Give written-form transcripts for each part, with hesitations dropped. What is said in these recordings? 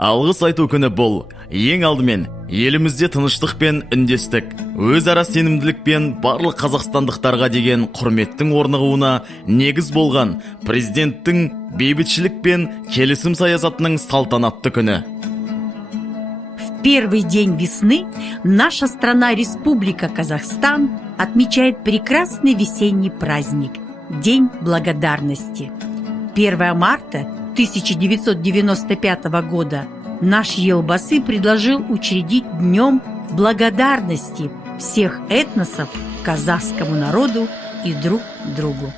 Алғыс айту күні бұл ең алдымен елімізде тыныштық пен үндестік, өзара сенімділік пен барлық қазақстандықтарға деген құрметтің орнығуына негіз болған президенттің бейбітшілік пен келісім саясатының салтанатты күні. В первый день весны наша страна, Республика Казахстан, отмечает прекрасный весенний праздник – День благодарности. 1 марта 1995 года наш Елбасы предложил учредить Днем благодарности всех этносов казахскому народу и друг другу.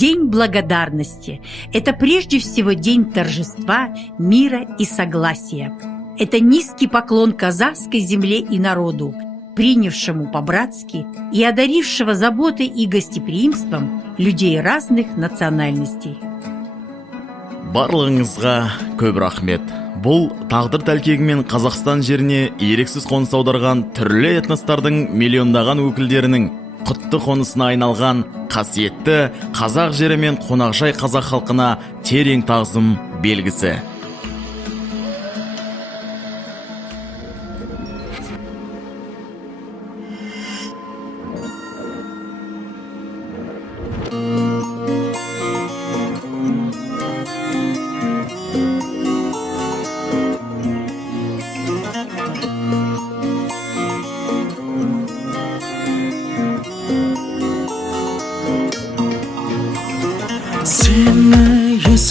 День благодарности – это прежде всего день торжества, мира и согласия. Это низкий поклон казахской земле и народу, принявшему по-братски и одарившего заботой и гостеприимством людей разных национальностей. Барлығыңызға көп рахмет. Бұл тағдыр тәлкегімен Қазақстан жеріне ерексіз қоныс аударған түрлі этностардың миллиондаған өкілдерінің құтты қонысына айналған қасиетті қазақ жері мен қонақжай қазақ халқына терең тағзым белгісі.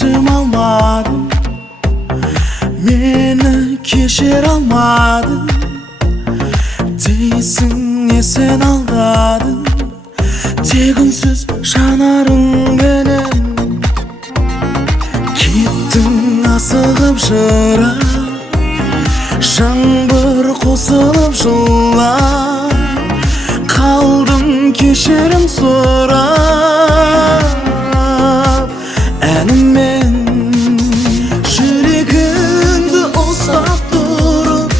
есім алмадым, мені кешер алмадың дейсің, сен алдадың тек үнсіз жанарыңменен. Кеттің асығып жыра, жаңбыр қосылып жылап, қалдым кешірім сұрап. Әніммен жүрегіңді ұстап тұрып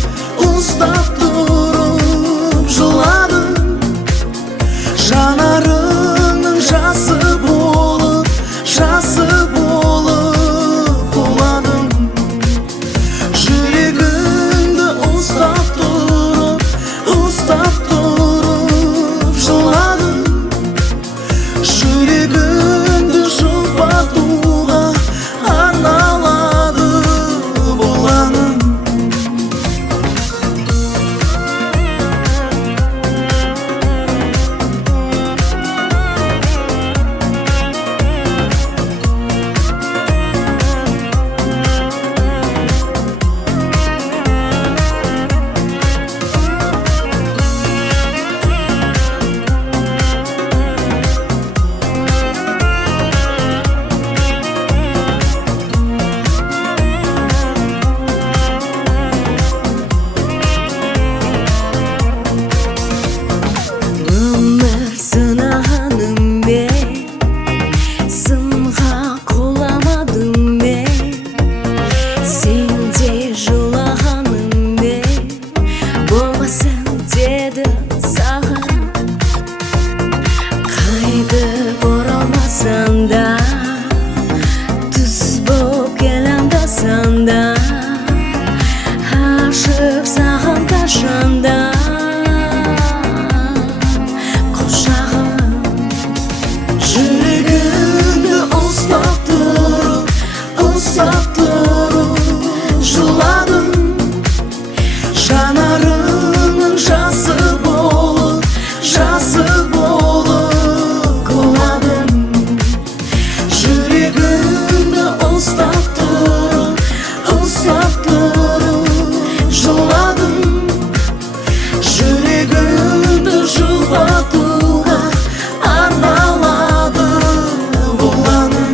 жыладым, жанарыңның жасы болып құладым. Жүрегіңді ұстап тұрып жыладым, жүрегіңді жұбатуға арналады бұл әнім. Өмір сынағаным мен, сынға құламадым мен, сенде жылағаным мен, болмасын деді саған. Қайтып оралмасаң да, түс боп кел аңдасаң да, ашық саған қашанда Жүрегіңді ұстап тұрып жыладым, жанарыңның жасы болып құладым. Жүрегіңді ұстап тұрып жыладым, жүрегіңді жұбатуға арналады бұл әнім.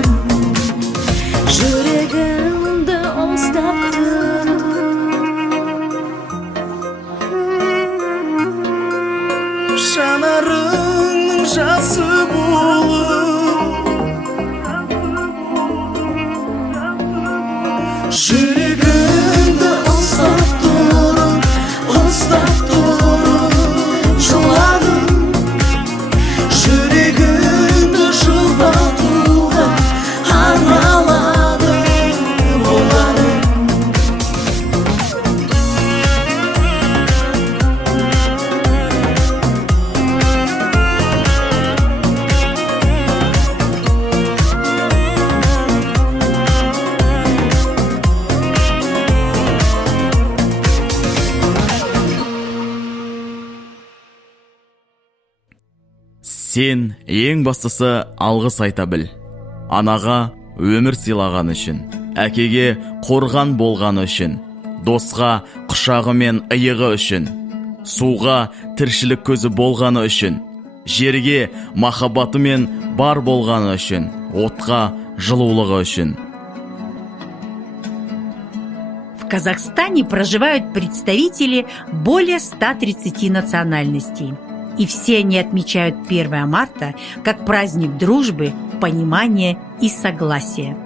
жүрегімді ұстап тұр. Жанарыңның жасы болып жүрегіңді ұстап тұрып жыладым, жүрегіңді жұбатуға арналады бұл әнім. Сен ең бастысы алғыс айта біл. Анаға өмір сыйлаған үшін, әкеге қорған болғаны үшін, досқа құшағы мен иығы үшін, суға тіршілік көзі болғаны үшін, жерге махаббаты мен бар болғаны үшін, отқа жылулығы үшін. В Казахстане проживают представители более 130 национальностей. И все они отмечают 1 марта как праздник дружбы, понимания и согласия.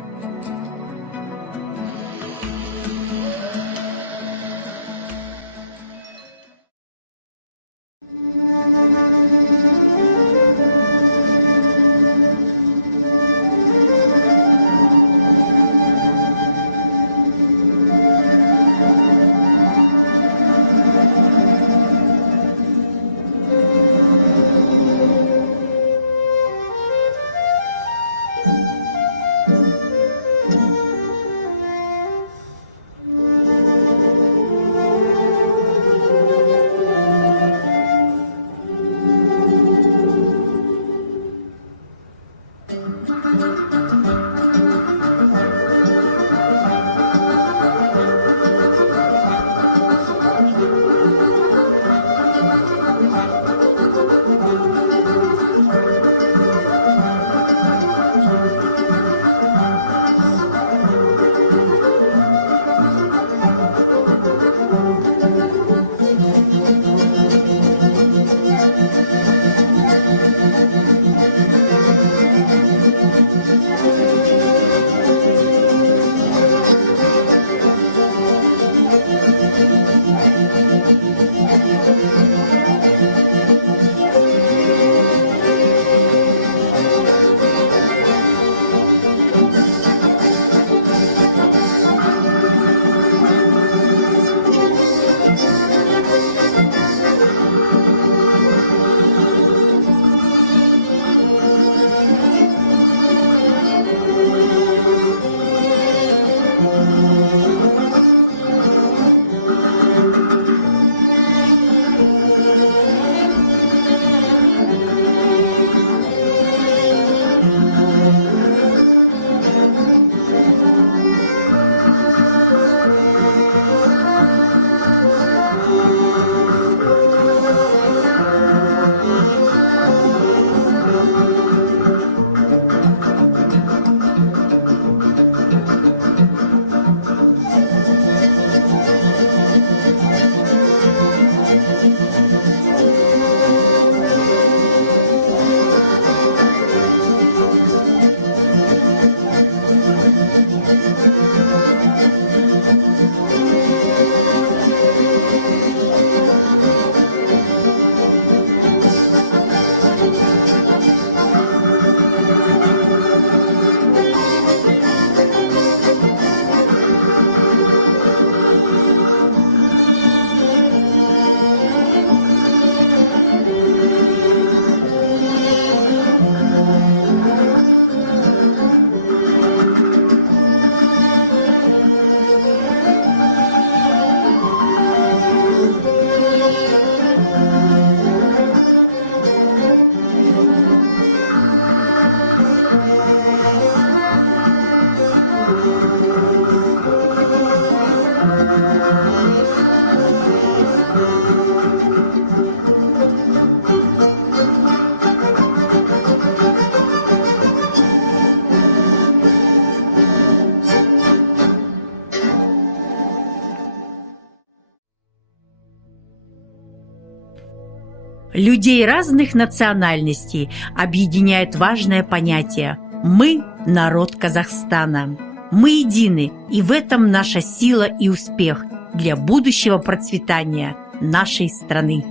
Людей разных национальностей объединяет важное понятие «Мы – народ Казахстана». Мы едины, и в этом наша сила и успех для будущего процветания нашей страны.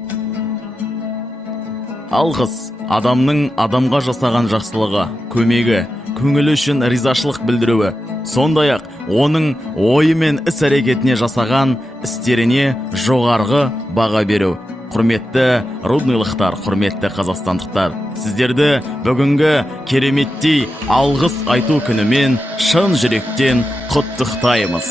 Алғыс адамның адамға жасаған жақсылығы, көмегі, көңілі үшін ризашылық білдіруі, сондай-ақ оның ойы мен іс-әрекетіне жасаған істеріне жоғарғы баға беру. Құрметті рудныйлықтар, құрметті қазақстандықтар, сіздерді бүгінгі кереметтей алғыс айту күнімен шын жүректен құттықтаймыз.